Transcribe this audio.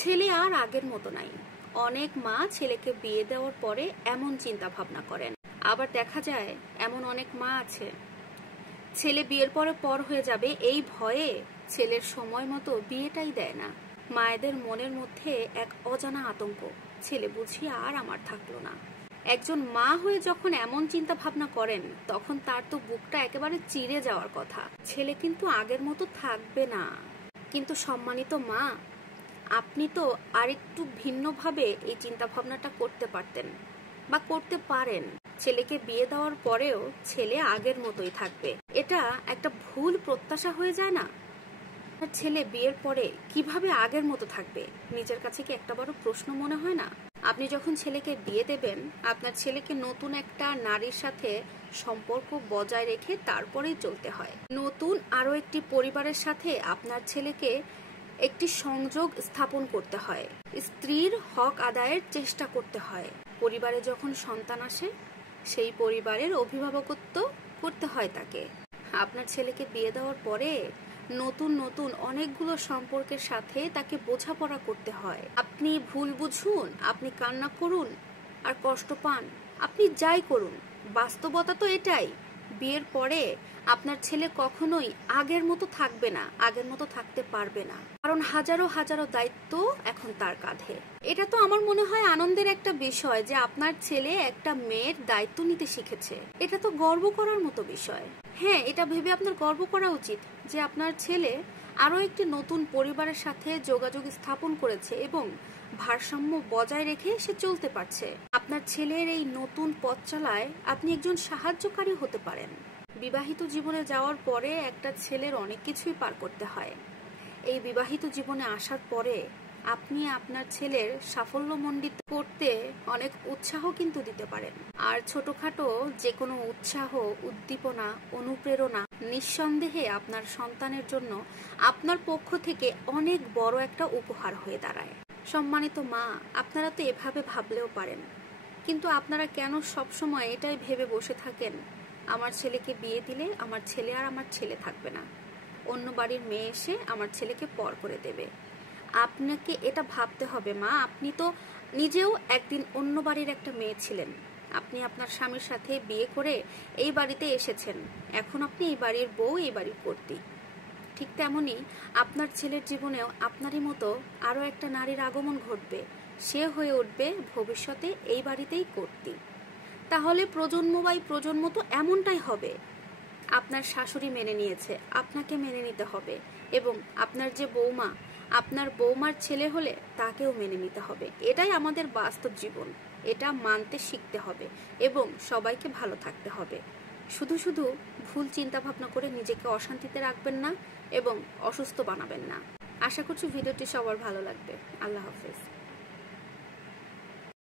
ছেলে আর আগের মতো নাই। অনেক মা ছেলেকে বিয়ে দেওয়ার পরে এমন চিন্তা ভাবনা করেন। আবার দেখা যায় এমন অনেক মা আছে ছেলে বিয়ের পরে পর হয়ে যাবে এই ভয়ে ছেলের সময় মতো বিয়েটাই দেয় না। মায়েদের মনের মধ্যে এক অজানা আতঙ্ক, ছেলে বুঝি আর আমার থাকলো না। একজন মা হয়ে যখন এমন চিন্তা ভাবনা করেন তখন তার তো বুকটা একেবারে চিড়ে যাওয়ার কথা। ছেলে কিন্তু আগের মতো থাকবে না। কিন্তু সম্মানিত মা, আপনি তো আরেকটু ভিন্নভাবে এই চিন্তা ভাবনাটা করতে পারতেন বা করতে পারেন। ছেলেকে বিয়ে দেওয়ার পরেও ছেলে আগের মতোই থাকবে, এটা একটা ভুল প্রত্যাশা হয়ে যায় না? ছেলে বিয়ের পরে কিভাবে আগের মতো থাকবে নিজের কাছে কি একটা বড় প্রশ্ন মনে হয় না? আপনি যখন ছেলেকে বিয়ে দেবেন আপনার ছেলেকে নতুন একটা নারীর সাথে সম্পর্ক বজায় রেখে তারপরেই চলতে হয়। নতুন আরো একটি পরিবারের সাথে আপনার ছেলেকে একটি সংযোগ স্থাপন করতে হয়, স্ত্রীর হক আদায়ের চেষ্টা করতে হয়। পরিবারে যখন সন্তান আসে সেই পরিবারের অভিভাবকত্ব করতে হয় তাকে। আপনার ছেলেকে বিয়ে দেওয়ার পরে নতুন নতুন অনেকগুলো সম্পর্কের সাথে তাকে বোঝাপড়া করতে হয়। আপনি ভুল বুঝুন, আপনি কান্না করুন আর কষ্ট পান, আপনি যাই করুন, বাস্তবতা তো এটাই। বিয়ের পরে আপনার ছেলে কখনোই আগের মতো থাকবে না, আগের মতো থাকতে পারবে না, কারণ হাজারো হাজারো দায়িত্ব এখন তার কাঁধে। এটা তো আমার মনে হয় আনন্দের একটা বিষয় যে আপনার ছেলে একটা মেয়ের দায়িত্ব নিতে শিখেছে। এটা তো গর্ব করার মতো বিষয়। হ্যাঁ, এটা ভেবে আপনার গর্ব করা উচিত যে আপনার ছেলে আরো একটি নতুন পরিবারের সাথে যোগাযোগ স্থাপন করেছে এবং ভারসাম্য বজায় রেখে সে চলতে পারছে। আপনার ছেলের এই নতুন পথ চালায় আপনি একজন সাহায্যকারী হতে পারেন। বিবাহিত জীবনে যাওয়ার পরে একটা ছেলের অনেক কিছুই পার করতে হয়। এই বিবাহিত জীবনে আসার পরে আপনি আপনার ছেলের সাফল্যমণ্ডিত করতে অনেক উৎসাহ কিন্তু দিতে পারেন। আর ছোটখাটো যে কোনো উৎসাহ, উদ্দীপনা, অনুপ্রেরণা নিঃসন্দেহে আপনার সন্তানের জন্য আপনার পক্ষ থেকে অনেক বড় একটা উপহার হয়ে দাঁড়ায়। সম্মানিত মা, আপনারা তো এভাবে ভাবলেও পারেন, কিন্তু আপনারা কেন সবসময় এটাই ভেবে বসে থাকেন আমার ছেলেকে বিয়ে দিলে আমার ছেলে আর আমার ছেলে থাকবে না, অন্য বাড়ির মেয়ে এসে আমার ছেলেকে পর করে দেবে। আপনাকে এটা ভাবতে হবে মা, আপনি তো নিজেও একদিন অন্য বাড়ির একটা মেয়ে ছিলেন। আপনি আপনার স্বামীর সাথে বিয়ে করে এই বাড়িতে এসেছেন, এখন আপনি এই বাড়ির বউ, এই বাড়ির কর্ত্রী। ঠিক তেমনই আপনার ছেলের জীবনেও আপনারই মতো আরো একটা নারীর আগমন ঘটবে, সে হয়ে উঠবে ভবিষ্যতে এই বাড়িতেই কর্ত্রী। তাহলে প্রজন্ম বাই প্রজন্ম তো এমনটাই হবে। আপনার শাশুড়ি মেনে নিয়েছে, আপনাকে মেনে নিতে হবে, এবং আপনার যে বৌমা, আপনার বৌমার ছেলে হলে তাকেও মেনে নিতে হবে। এটাই আমাদের বাস্তব জীবন, এটা মানতে শিখতে হবে এবং সবাইকে ভালো থাকতে হবে। শুধু শুধু ভুল চিন্তা ভাবনা করে নিজেকে অশান্তিতে রাখবেন না এবং অসুস্থ বানাবেন না। আশা করছি ভিডিওটি সবার ভালো লাগবে। আল্লাহ হাফেজ।